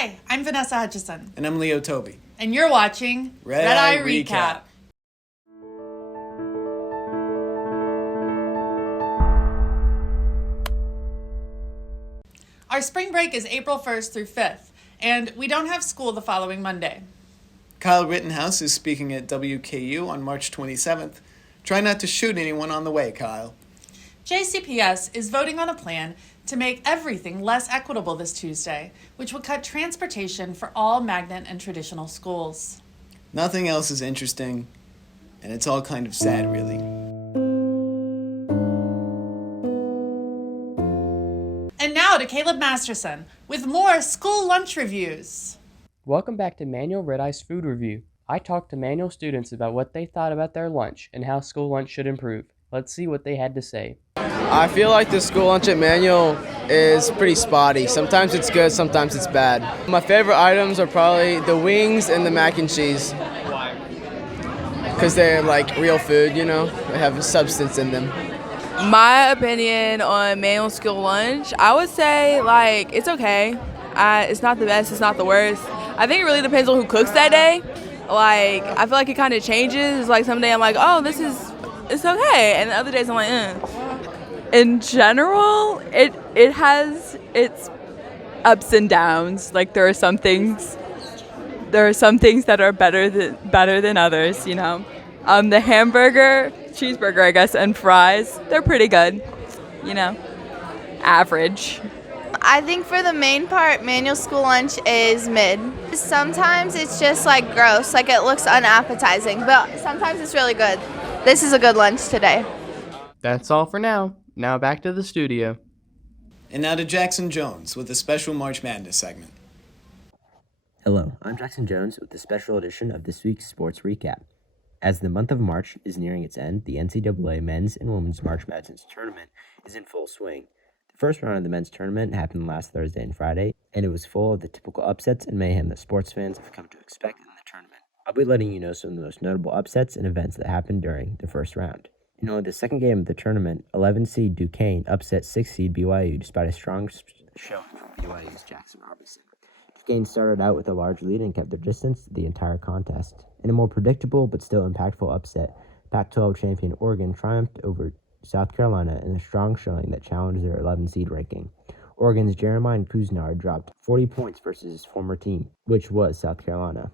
Hi, I'm Vanessa Hutchison. And I'm Leo Toby. And you're watching RedEye Recap. Our spring break is April 1st through 5th, and we don't have school the following Monday. Kyle Rittenhouse is speaking at WKU on March 27th. Try not to shoot anyone on the way, Kyle. JCPS is voting on a plan to make everything less equitable this Tuesday, which would cut transportation for all magnet and traditional schools. Nothing else is interesting, and it's all kind of sad, really. And now to Caleb Masterson with more school lunch reviews. Welcome back to Manual RedEye's Food Review. I talked to Manual students about what they thought about their lunch and how school lunch should improve. Let's see what they had to say. I feel like the school lunch at Manual is pretty spotty. Sometimes it's good, sometimes it's bad. My favorite items are probably the wings and the mac and cheese. Why? Because they're like real food, you know? They have substance in them. My opinion on Manual school lunch, I would say like it's okay. It's not the best, it's not the worst. I think it really depends on who cooks that day. Like I feel like it kind of changes. Like someday I'm like, oh, it's okay, and the other days I'm like, In general, it has its ups and downs. Like there are some things that are better than others, you know. The hamburger, cheeseburger, I guess, and fries, they're pretty good, you know, average. I think for the main part, Manual school lunch is mid. Sometimes it's just like gross, like it looks unappetizing, but sometimes it's really good. This is a good lunch today. That's all for now. Now back to the studio. And now to Jackson Jones with a special March Madness segment. Hello, I'm Jackson Jones with a special edition of this week's Sports Recap. As the month of March is nearing its end, the NCAA Men's and Women's March Madness Tournament is in full swing. The first round of the men's tournament happened last Thursday and Friday, and it was full of the typical upsets and mayhem that sports fans have come to expect in the tournament. I'll be letting you know some of the most notable upsets and events that happened during the first round. In only the second game of the tournament, 11-seed Duquesne upset 6-seed BYU despite a strong showing from BYU's Jackson Robinson. Duquesne started out with a large lead and kept their distance the entire contest. In a more predictable but still impactful upset, Pac-12 champion Oregon triumphed over South Carolina in a strong showing that challenged their 11-seed ranking. Oregon's Jeremiah Couisnard dropped 40 points versus his former team, which was South Carolina.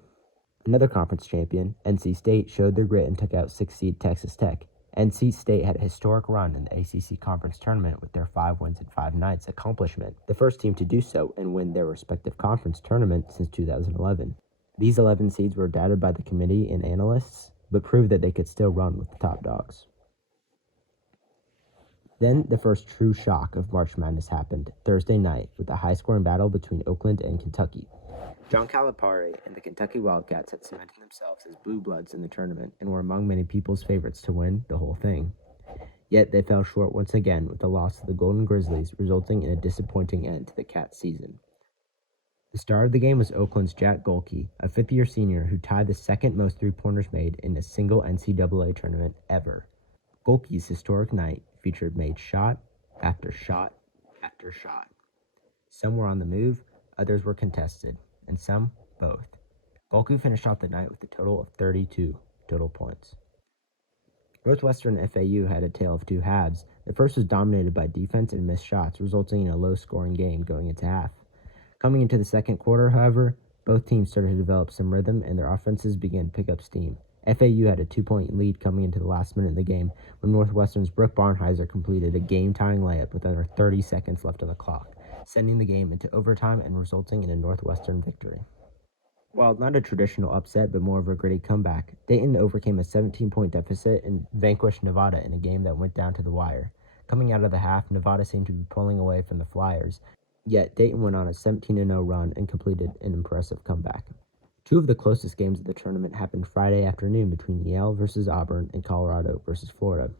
Another conference champion, NC State, showed their grit and took out 6-seed Texas Tech. NC State had a historic run in the ACC Conference Tournament with their 5 wins in 5 nights accomplishment, the first team to do so and win their respective conference tournament since 2011. These 11 seeds were doubted by the committee and analysts, but proved that they could still run with the top dogs. Then the first true shock of March Madness happened Thursday night with a high-scoring battle between Oakland and Kentucky. John Calipari and the Kentucky Wildcats had cemented themselves as blue bloods in the tournament and were among many people's favorites to win the whole thing. Yet they fell short once again with the loss to the Golden Grizzlies, resulting in a disappointing end to the Cats' season. The star of the game was Oakland's Jack Golke, a fifth-year senior who tied the second most three-pointers made in a single NCAA tournament ever. Golke's historic night featured made shot after shot after shot. Some were on the move, others were contested, and some both. Golke finished off the night with a total of 32 total points. Northwestern FAU had a tale of two halves. The first was dominated by defense and missed shots, resulting in a low-scoring game going into half. Coming into the second quarter, however, both teams started to develop some rhythm and their offenses began to pick up steam. FAU had a 2-point lead coming into the last minute of the game when Northwestern's Brooke Barnheiser completed a game-tying layup with under 30 seconds left on the clock, sending the game into overtime and resulting in a Northwestern victory. While not a traditional upset but more of a gritty comeback, Dayton overcame a 17-point deficit and vanquished Nevada in a game that went down to the wire. Coming out of the half, Nevada seemed to be pulling away from the Flyers, yet Dayton went on a 17-0 run and completed an impressive comeback. Two of the closest games of the tournament happened Friday afternoon between Yale versus Auburn and Colorado versus Florida.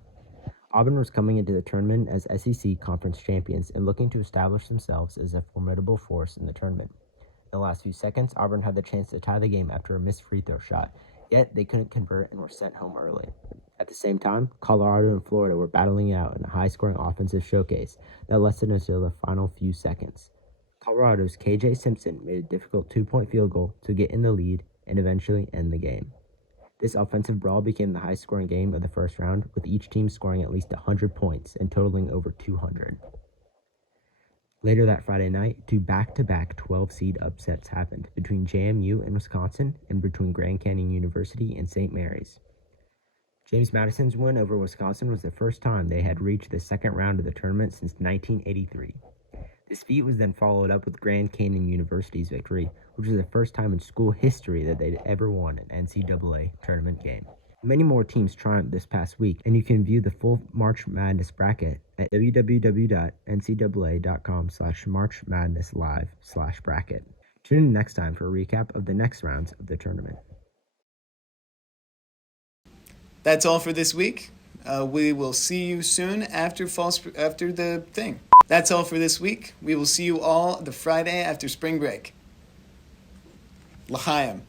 Auburn was coming into the tournament as SEC Conference champions and looking to establish themselves as a formidable force in the tournament. In the last few seconds, Auburn had the chance to tie the game after a missed free throw shot, yet they couldn't convert and were sent home early. At the same time, Colorado and Florida were battling out in a high-scoring offensive showcase that lasted until the final few seconds. Colorado's KJ Simpson made a difficult 2-point field goal to get in the lead and eventually end the game. This offensive brawl became the highest-scoring game of the first round, with each team scoring at least 100 points and totaling over 200. Later that Friday night, 2 back-to-back 12-seed upsets happened between JMU and Wisconsin and between Grand Canyon University and St. Mary's. James Madison's win over Wisconsin was the first time they had reached the second round of the tournament since 1983. This feat was then followed up with Grand Canyon University's victory, which was the first time in school history that they'd ever won an NCAA tournament game. Many more teams triumphed this past week, and you can view the full March Madness bracket at www.ncaa.com/marchmadnesslive/bracket. Tune in next time for a recap of the next rounds of the tournament. That's all for this week. We will see you soon after the thing. That's all for this week. We will see you all the Friday after spring break. L'chaim.